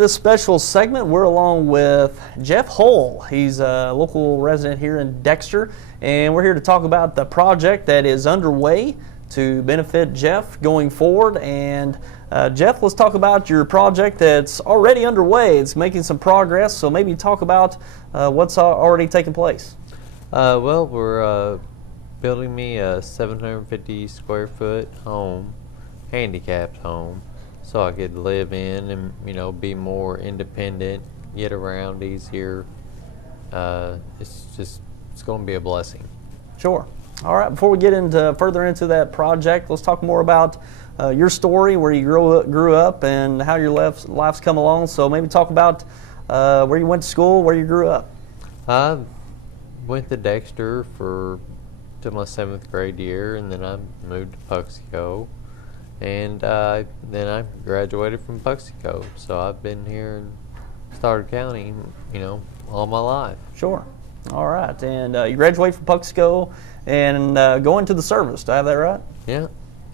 this special segment. We're along with Jeff Hull. He's a local resident here in Dexter, and we're here to talk about the project that is underway to benefit Jeff going forward. And Jeff, let's talk about your project that's already underway. It's making some progress, so maybe talk about what's already taken place. Well, we're building me a 750 square foot home, handicapped home, so I could live in and be more independent, get around easier. It's going to be a blessing. Sure. All right. Before we get further into that project, let's talk more about your story, where you grew up, and how your life's come along. So maybe talk about where you went to school, where you grew up. I went to Dexter till my 7th grade year, and then I moved to Puxico. And then I graduated from Puxico, so I've been here in Stoddard County, all my life. Sure. All right. And you graduated from Puxico and go into the service. Do I have that right? Yeah.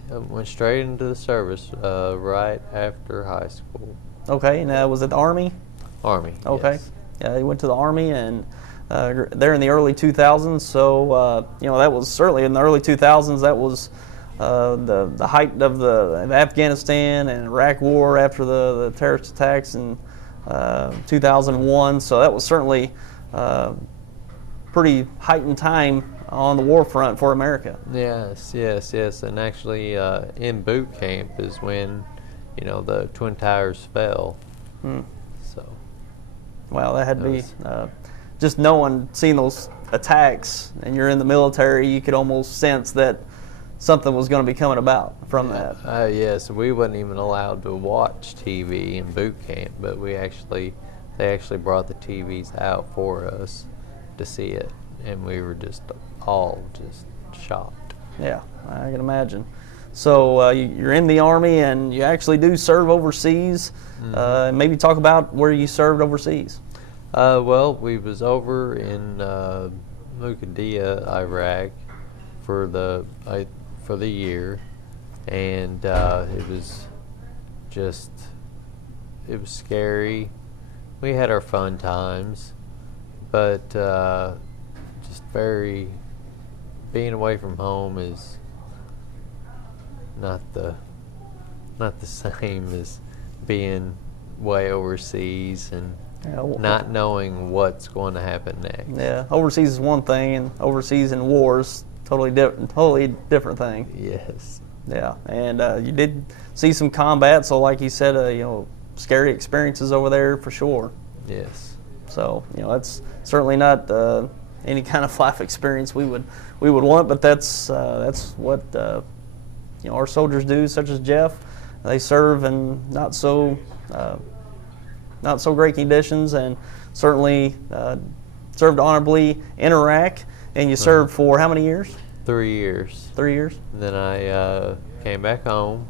I went straight into the service right after high school. Okay. And was it the Army? Army. Okay. Yes. Yeah, you went to the Army, and there in the early 2000s. So that was certainly in the early 2000s. That was the height of the Afghanistan and Iraq war after the terrorist attacks in 2001. So that was certainly pretty heightened time on the war front for America. Yes. And actually, in boot camp is when the Twin Towers fell. So. Well, that had to be just seeing those attacks, and you're in the military, you could almost sense that something was going to be coming about from that. Yes, we wasn't even allowed to watch TV in boot camp, but they actually brought the TVs out for us to see it, and we were all shocked. Yeah, I can imagine. So you're in the Army, and you actually do serve overseas. Maybe talk about where you served overseas. Well, we was over in Muqaddiya, Iraq, for the year, and it was scary. We had our fun times, but being away from home is not the same as being way overseas and not knowing what's going to happen next. Yeah, overseas is one thing, and overseas in wars, totally different thing. Yes. Yeah, and you did see some combat, so like you said, scary experiences over there for sure. Yes. So that's certainly not any kind of life experience we would want, but that's what our soldiers do, such as Jeff. They serve in not so great conditions, and certainly served honorably in Iraq. And you served for how many years? 3 years. 3 years. And then I came back home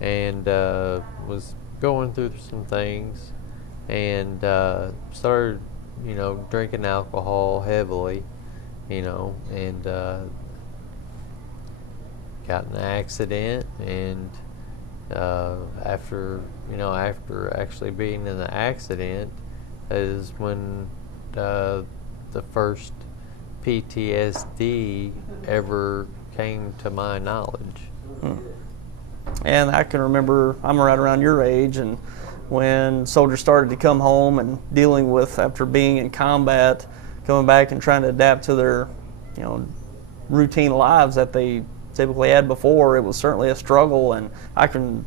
and was going through some things, and started, drinking alcohol heavily, and got in an accident. And after actually being in the accident is when the first PTSD ever came to my knowledge. And I can remember, I'm right around your age, and when soldiers started to come home and dealing with, after being in combat, coming back and trying to adapt to their routine lives that they typically had before, it was certainly a struggle. And I can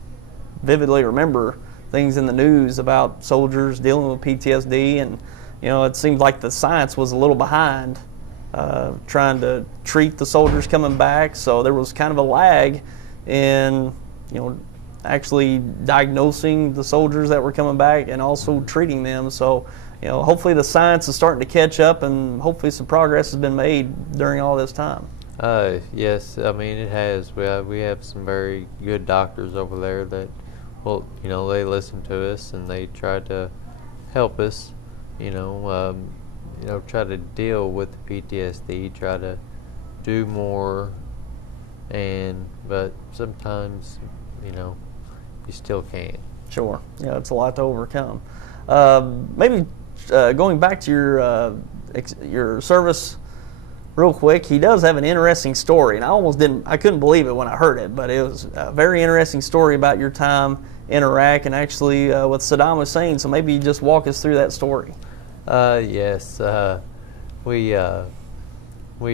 vividly remember things in the news about soldiers dealing with PTSD, and it seemed like the science was a little behind trying to treat the soldiers coming back. So there was kind of a lag in actually diagnosing the soldiers that were coming back and also treating them. So hopefully the science is starting to catch up, and hopefully some progress has been made during all this time. Yes, I mean it has. We have some very good doctors over there that, they listen to us and they try to help us. Try to deal with the PTSD, try to do more, but sometimes, you still can't. Sure. Yeah, it's a lot to overcome. Maybe going back to your service real quick, he does have an interesting story, and I couldn't believe it when I heard it, but it was a very interesting story about your time in Iraq and actually with Saddam Hussein. So maybe you just walk us through that story. Yes, we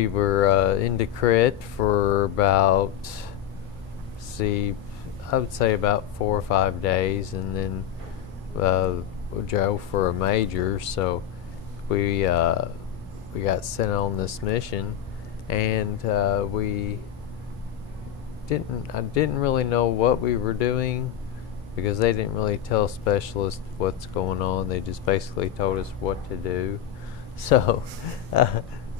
were in Tikrit for about, I would say about 4 or 5 days, and then we drove for a major. So we got sent on this mission, and I didn't really know what we were doing, because they didn't really tell specialists what's going on. They just basically told us what to do. So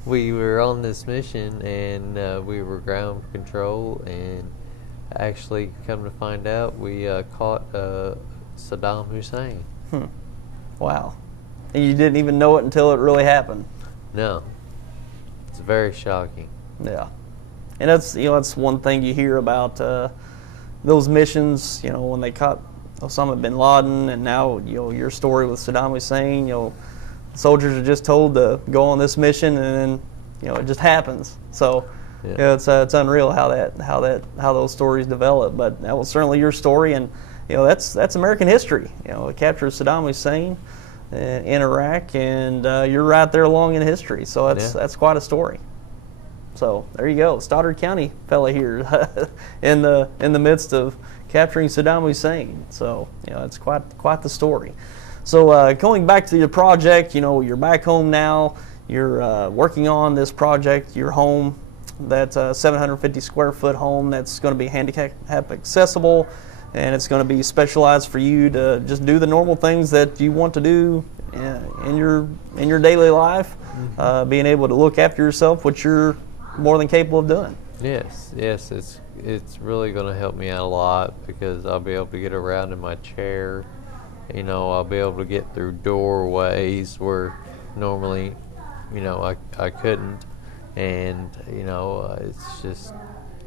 we were on this mission, and we were ground control, and actually, come to find out, we caught Saddam Hussein. Wow. And you didn't even know it until it really happened. No. It's very shocking. Yeah. And that's one thing you hear about those missions, when they caught Osama bin Laden, and now, your story with Saddam Hussein, soldiers are just told to go on this mission, and then, it just happens. So, yeah. It's unreal how those stories develop. But that was certainly your story, and that's American history. It captures Saddam Hussein in Iraq, and you're right there along in history. So that's quite a story. So there you go, Stoddard County fella here in the midst of capturing Saddam Hussein. So it's quite the story. So going back to your project, you're back home now. You're working on this project, your home, that 750 square foot home that's going to be handicap accessible, and it's going to be specialized for you to just do the normal things that you want to do in your daily life, being able to look after yourself, which you're more than capable of doing. Yes, it's really going to help me out a lot, because I'll be able to get around in my chair. I'll be able to get through doorways where normally, I couldn't. And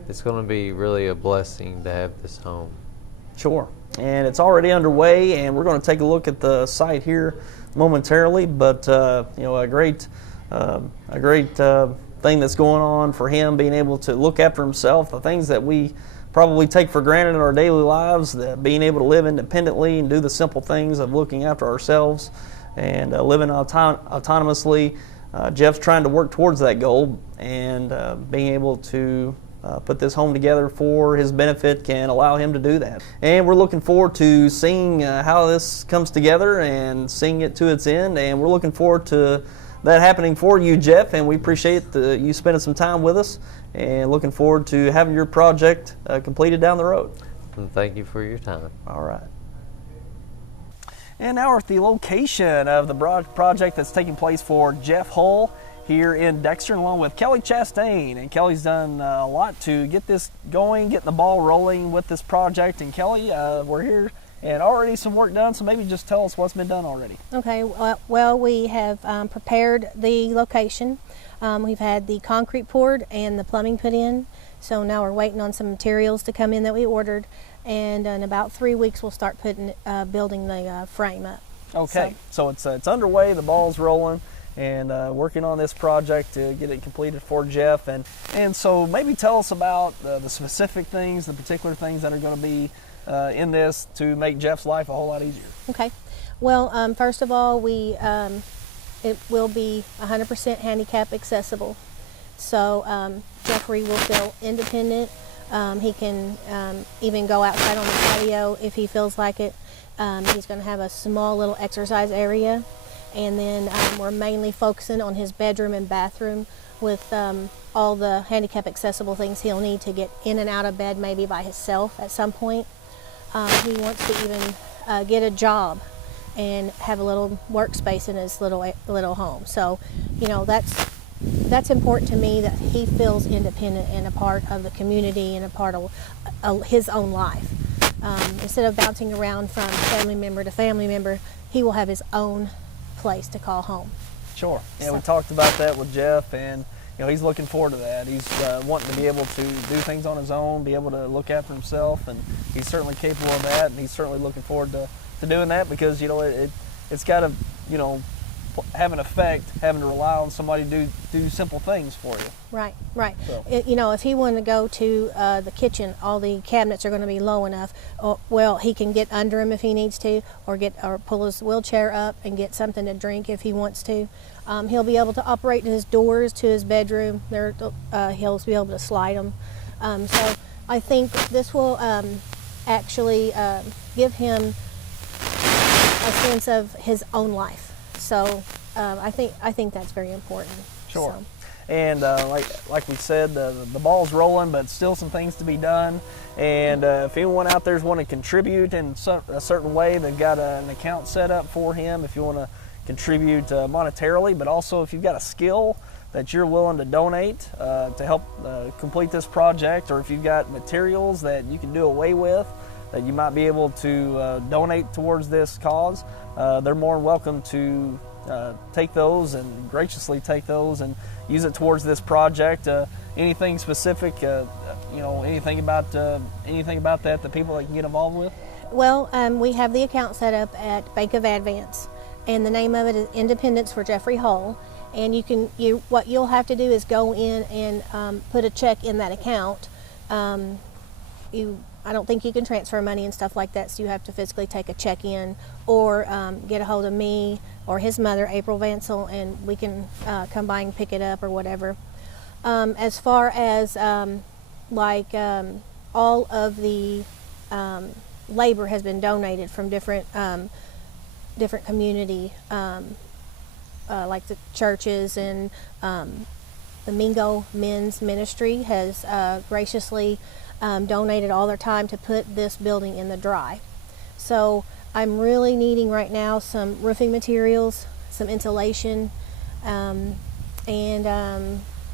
it's going to be really a blessing to have this home. Sure. And it's already underway, and we're going to take a look at the site here momentarily. But a great thing that's going on for him, being able to look after himself, the things that we probably take for granted in our daily lives, that being able to live independently and do the simple things of looking after ourselves and living autonomously. Jeff's trying to work towards that goal, and being able to put this home together for his benefit can allow him to do that. And we're looking forward to seeing how this comes together and seeing it to its end, and we're looking forward to that happening for you, Jeff, and we appreciate you spending some time with us, and looking forward to having your project completed down the road. And thank you for your time. All right. And now we're at the location of the project that's taking place for Jeff Hull here in Dexter, along with Kellie Chastain. And Kellie's done a lot to get this going, getting the ball rolling with this project. And Kellie, we're here and already some work done, so maybe just tell us what's been done already. Okay, well, we have prepared the location. We've had the concrete poured and the plumbing put in. So now we're waiting on some materials to come in that we ordered. And in about 3 weeks, we'll start building the frame up. Okay, so it's underway, the ball's rolling, and working on this project to get it completed for Jeff. And so maybe tell us about the specific things, the particular things that are going to be in this to make Jeff's life a whole lot easier. Okay, well, first of all, it will be 100% handicap accessible. So Jeffrey will feel independent. He can even go outside on the patio if he feels like it. He's going to have a small little exercise area, and then we're mainly focusing on his bedroom and bathroom with all the handicap accessible things he'll need to get in and out of bed, maybe by himself at some point. He wants to even get a job and have a little workspace in his little home. So, that's important to me, that he feels independent and a part of the community and a part of his own life. Instead of bouncing around from family member to family member, he will have his own place to call home. Sure. Yeah, we talked about that with Jeff, and he's looking forward to that. He's wanting to be able to do things on his own, be able to look after himself, and he's certainly capable of that. And he's certainly looking forward to doing that because it's got to have an effect having to rely on somebody to do simple things for you. Right, right. So. If he wanted to go to the kitchen, all the cabinets are going to be low enough. Well, he can get under them if he needs to, or pull his wheelchair up and get something to drink if he wants to. He'll be able to operate his doors to his bedroom. He'll be able to slide them. So I think this will actually give him a sense of his own life. So I think that's very important. Sure. So. And like we said, the ball's rolling, but still some things to be done. And if anyone out there is want to contribute in a certain way, they've got an account set up for him. If you want to contribute monetarily, but also if you've got a skill that you're willing to donate to help complete this project, or if you've got materials that you can do away with that you might be able to donate towards this cause, they're more than welcome to take those and graciously take those and use it towards this project. Anything specific, anything about that people that can get involved with? Well, we have the account set up at Bank of Advance, and the name of it is Independence for Jeffrey Hull. And what you'll have to do is go in and put a check in that account. I don't think you can transfer money and stuff like that, so you have to physically take a check in, or get a hold of me or his mother, April Vansel, and we can come by and pick it up or whatever. As far as all of the labor has been donated from different community, like the churches, and the Mingo Men's Ministry has graciously donated all their time to put this building in the dry. So I'm really needing right now some roofing materials, some insulation, and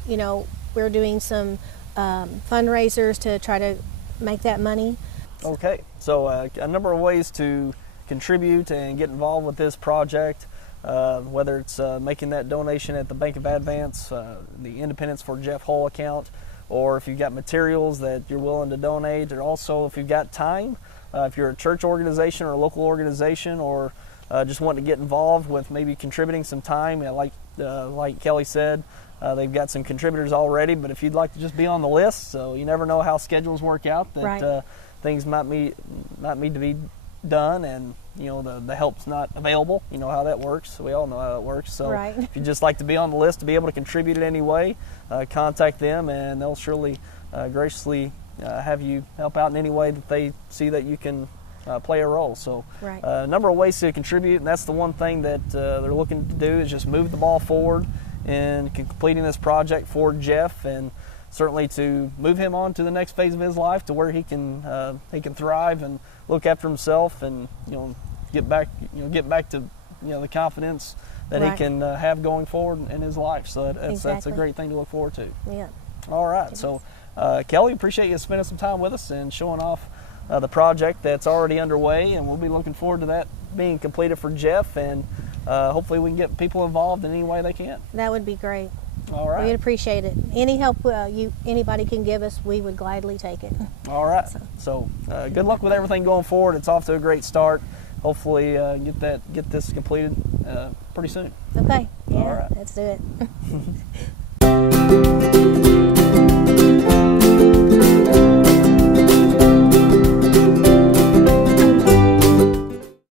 we're doing some fundraisers to try to make that money. Okay, so a number of ways to contribute and get involved with this project, whether it's making that donation at the Bank of Advance, the Independence for Jeff Hull account, or if you've got materials that you're willing to donate, or also if you've got time, if you're a church organization or a local organization, or just want to get involved with maybe contributing some time, like Kelly said, they've got some contributors already, but if you'd like to just be on the list, so you never know how schedules work out, that right. Things might need to be done, and the help's not available. You know how that works. We all know how it works. So right. If you'd just like to be on the list to be able to contribute in any way, contact them, and they'll surely graciously have you help out in any way that they see that you can play a role. So right. A number of ways to contribute, and that's the one thing that they're looking to do is just move the ball forward in completing this project for Jeff, and certainly to move him on to the next phase of his life, to where he can thrive and look after himself, and get back to the confidence that right. he can have going forward in his life. So that's exactly. a great thing to look forward to. Yeah. All right. So Kelly, appreciate you spending some time with us and showing off the project that's already underway, and we'll be looking forward to that being completed for Jeff, and hopefully we can get people involved in any way they can. That would be great. All right. We'd appreciate it. Any help anybody can give us, we would gladly take it. All right. So good luck with everything going forward. It's off to a great start. Hopefully get this completed pretty soon. Okay. Yeah. All right. Let's do it.